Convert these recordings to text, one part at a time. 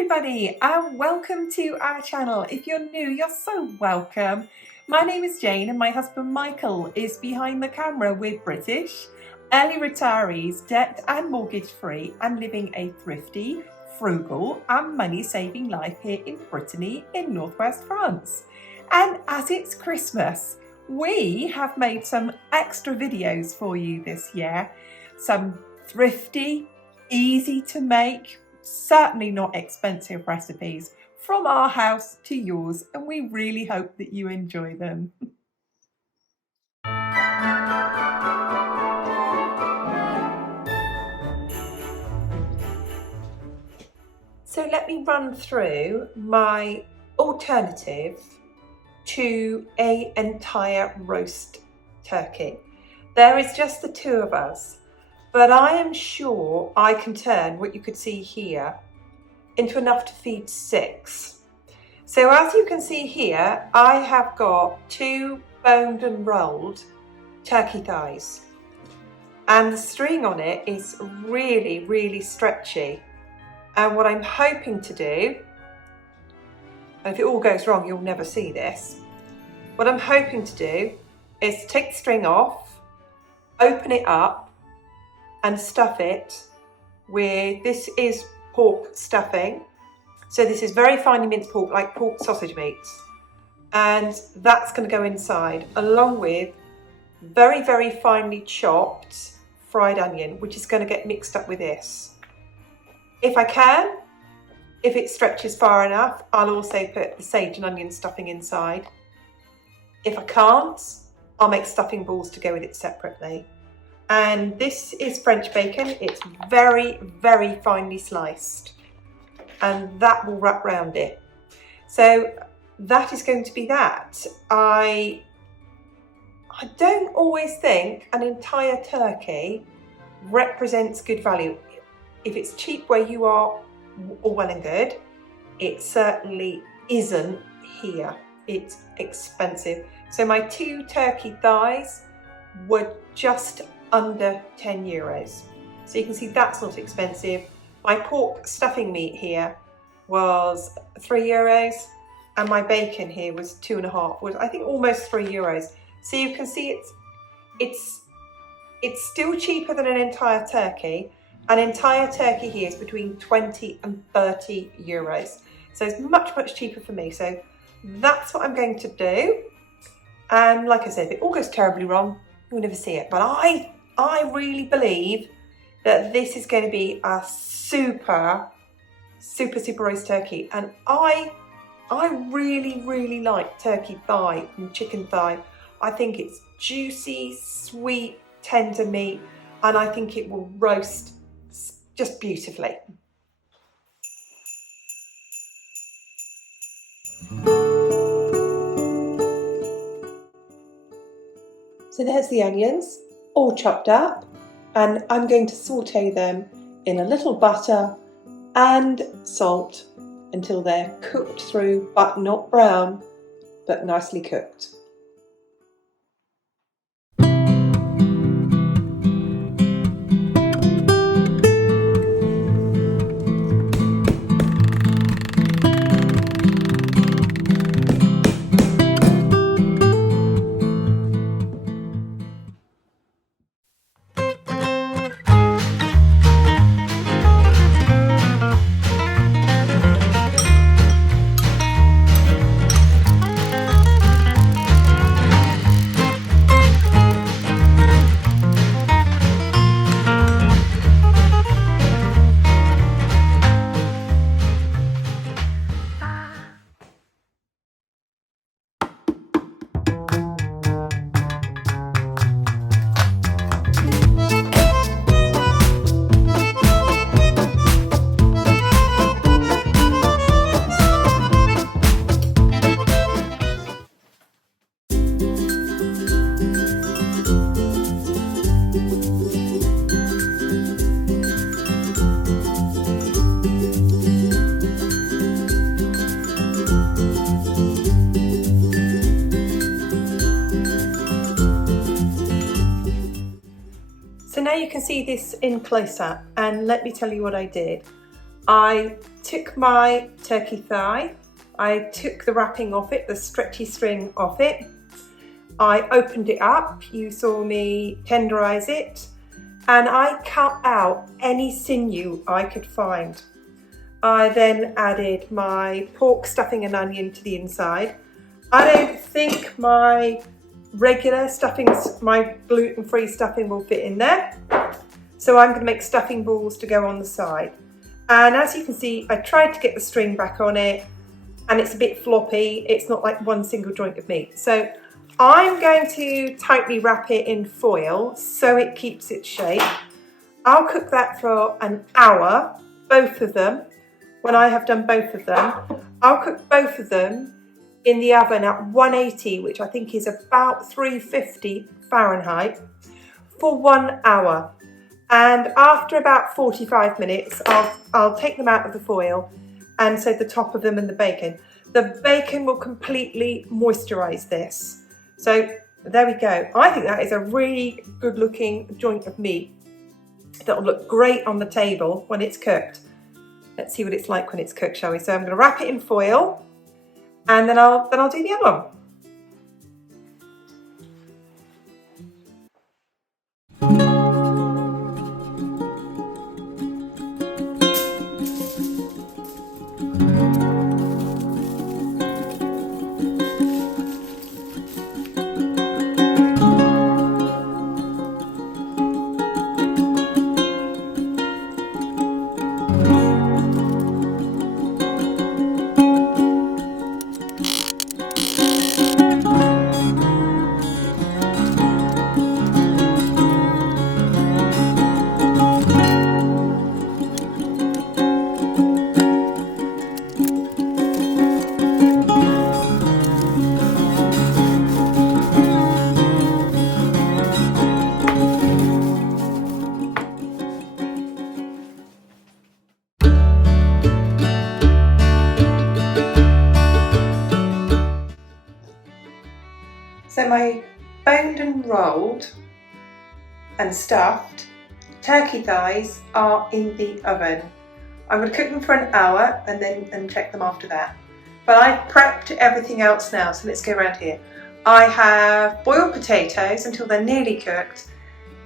everybody and welcome to our channel. If you're new, you're so welcome. My name is Jane and my husband Michael is behind the camera. We're British, early retirees, debt and mortgage free and living a thrifty, frugal and money saving life here in Brittany in northwest France. And as it's Christmas, we have made some extra videos for you this year. Some thrifty, easy to make, certainly not expensive recipes from our house to yours, and we really hope that you enjoy them. So let me run through my alternative to an entire roast turkey. There is just the two of us, but I am sure I can turn what you could see here into enough to feed 6. So as you can see here, I have got 2 boned and rolled turkey thighs, and the string on it is really, really stretchy. And what I'm hoping to do, and if it all goes wrong, you'll never see this. What I'm hoping to do is take the string off, open it up, and stuff it with, this is pork stuffing. So this is very finely minced pork, like pork sausage meats. And that's going to go inside, along with very, very finely chopped fried onion, which is going to get mixed up with this. If I can, if it stretches far enough, I'll also put the sage and onion stuffing inside. If I can't, I'll make stuffing balls to go with it separately. And this is French bacon. It's very, very finely sliced, and that will wrap round it. So that is going to be that. I don't always think an entire turkey represents good value. If it's cheap where you are, all well and good. It certainly isn't here. It's expensive. So my 2 turkey thighs were just under 10 euros. So you can see that's not expensive. My pork stuffing meat here was 3 euros, and my bacon here was 2.5, was I think almost 3 euros. So you can see it's still cheaper than an entire turkey. An entire turkey here is between 20 and 30 euros. So it's much, much cheaper for me. So that's what I'm going to do. And like I said, if it all goes terribly wrong, you'll never see it. But I really believe that this is going to be a super, super, super roast turkey. And I really, really like turkey thigh and chicken thigh. I think it's juicy, sweet, tender meat, and I think it will roast just beautifully. So there's the onions, all chopped up, and I'm going to saute them in a little butter and salt until they're cooked through, but not brown, but nicely cooked. So now you can see this in close up, and let me tell you what I did. I took my turkey thigh, I took the wrapping off it, the stretchy string off it. I opened it up, you saw me tenderize it, and I cut out any sinew I could find. I then added my pork stuffing and onion to the inside. I don't think my regular stuffings, my gluten-free stuffing will fit in there. So I'm going to make stuffing balls to go on the side. And as you can see, I tried to get the string back on it and it's a bit floppy. It's not like one single joint of meat. So I'm going to tightly wrap it in foil so it keeps its shape. I'll cook that for an hour, both of them. When I have done both of them, I'll cook both of them in the oven at 180, which I think is about 350 Fahrenheit, for 1 hour. And after about 45 minutes, I'll take them out of the foil and so the top of them and the bacon. The bacon will completely moisturize this. So there we go. I think that is a really good looking joint of meat that will look great on the table when it's cooked. Let's see what it's like when it's cooked, shall we? So I'm going to wrap it in foil and then I'll do the other one. So my boned and rolled and stuffed turkey thighs are in the oven. I'm going to cook them for an hour and check them after that. But I've prepped everything else now, so let's go around here. I have boiled potatoes until they're nearly cooked,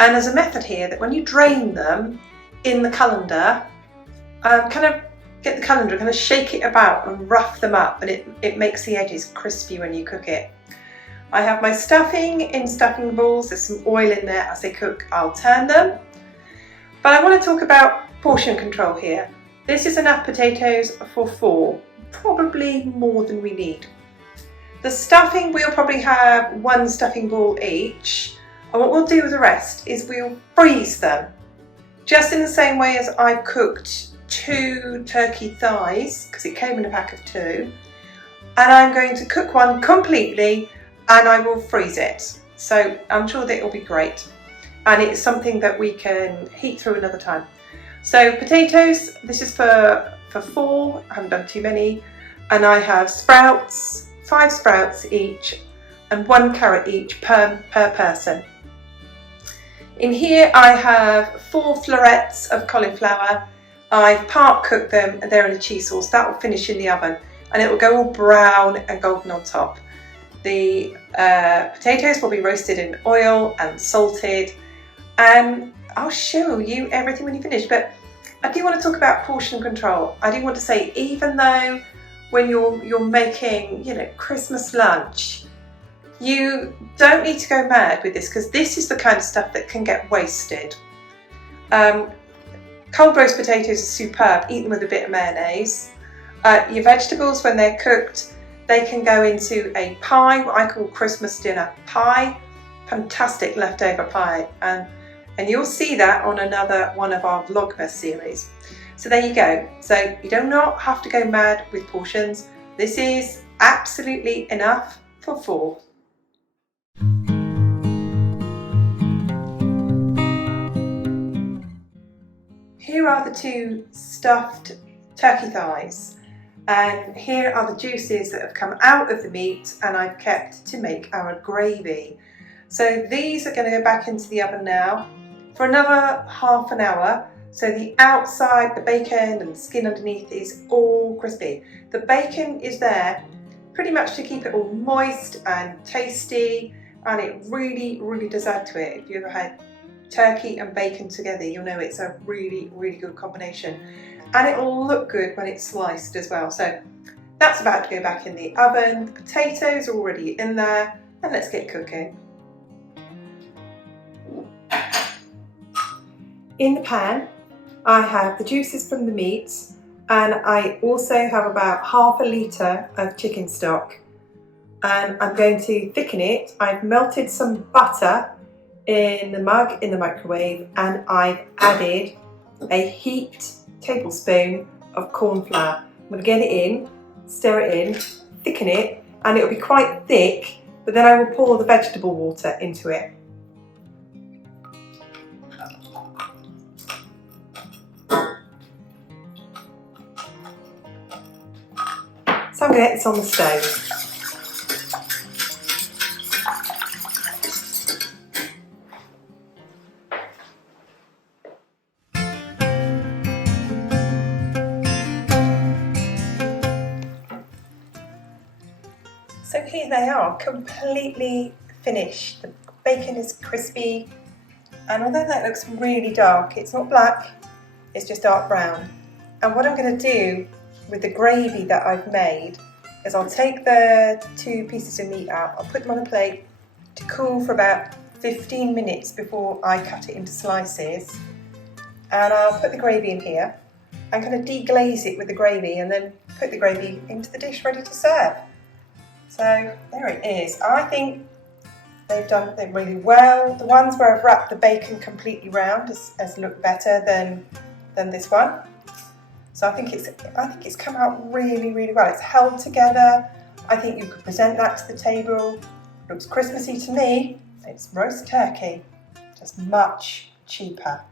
and there's a method here that when you drain them in the colander, kind of get the colander, kind of shake it about and rough them up, and it makes the edges crispy when you cook it. I have my stuffing in stuffing balls. There's some oil in there. As they cook, I'll turn them. But I want to talk about portion control here. This is enough potatoes for 4, probably more than we need. The stuffing, we'll probably have 1 stuffing ball each. And what we'll do with the rest is we'll freeze them. Just in the same way as I've cooked 2 turkey thighs, because it came in a pack of 2. And I'm going to cook one completely and I will freeze it. So I'm sure that it will be great. And it's something that we can heat through another time. So potatoes, this is for 4, I haven't done too many. And I have sprouts, 5 sprouts each, and 1 carrot each per person. In here I have 4 florets of cauliflower. I've part cooked them and they're in a cheese sauce. That will finish in the oven and it will go all brown and golden on top. The potatoes will be roasted in oil and salted, and I'll show you everything when you finish. But I do want to talk about portion control. I do want to say, even though when you're making, Christmas lunch, you don't need to go mad with this, because this is the kind of stuff that can get wasted. Cold roast potatoes are superb. Eat them with a bit of mayonnaise. Your vegetables, when they're cooked, they can go into a pie, what I call Christmas dinner pie. Fantastic leftover pie. And you'll see that on another one of our Vlogmas series. So there you go. So you do not have to go mad with portions. This is absolutely enough for 4. Here are the 2 stuffed turkey thighs. And here are the juices that have come out of the meat and I've kept to make our gravy. So these are going to go back into the oven now for another half an hour. So the outside, the bacon and the skin underneath is all crispy. The bacon is there pretty much to keep it all moist and tasty, and it really, really does add to it. If you ever had turkey and bacon together, you'll know it's a really, really good combination. And it'll look good when it's sliced as well. So that's about to go back in the oven. The potatoes are already in there, and let's get cooking. In the pan, I have the juices from the meats, and I also have about ½ litre of chicken stock. And I'm going to thicken it. I've melted some butter in the mug in the microwave, and I've added a heaped tablespoon of corn flour. I'm going to get it in, stir it in, thicken it, and it'll be quite thick, but then I will pour the vegetable water into it. So I'm going to get this on the stove. So here they are, completely finished. The bacon is crispy, and although that looks really dark, it's not black, it's just dark brown. And what I'm going to do with the gravy that I've made is I'll take the 2 pieces of meat out, I'll put them on a plate to cool for about 15 minutes before I cut it into slices, and I'll put the gravy in here. I'm going to deglaze it with the gravy and then put the gravy into the dish ready to serve. So there it is. I think they've done it really well. The ones where I've wrapped the bacon completely round has looked better than this one. So I think it's come out really, really well. It's held together. I think you could present that to the table. Looks Christmassy to me. It's roast turkey, just much cheaper.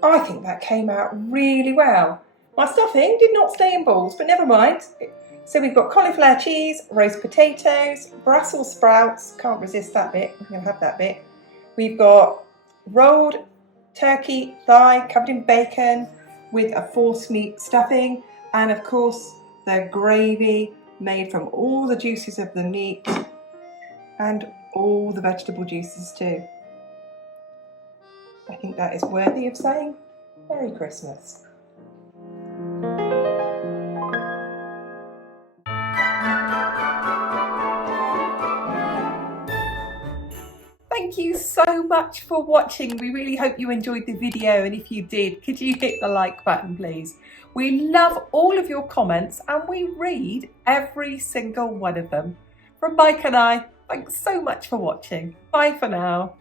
I think that came out really well. My stuffing did not stay in balls, but never mind. So we've got cauliflower cheese, roast potatoes, Brussels sprouts, can't resist that bit, I'm going to have that bit. We've got rolled turkey thigh covered in bacon with a force meat stuffing, and of course the gravy made from all the juices of the meat and all the vegetable juices too. I think that is worthy of saying Merry Christmas. Thank you so much for watching. We really hope you enjoyed the video, and if you did, could you hit the like button please? We love all of your comments and we read every single one of them. From Mike and I, thanks so much for watching. Bye for now.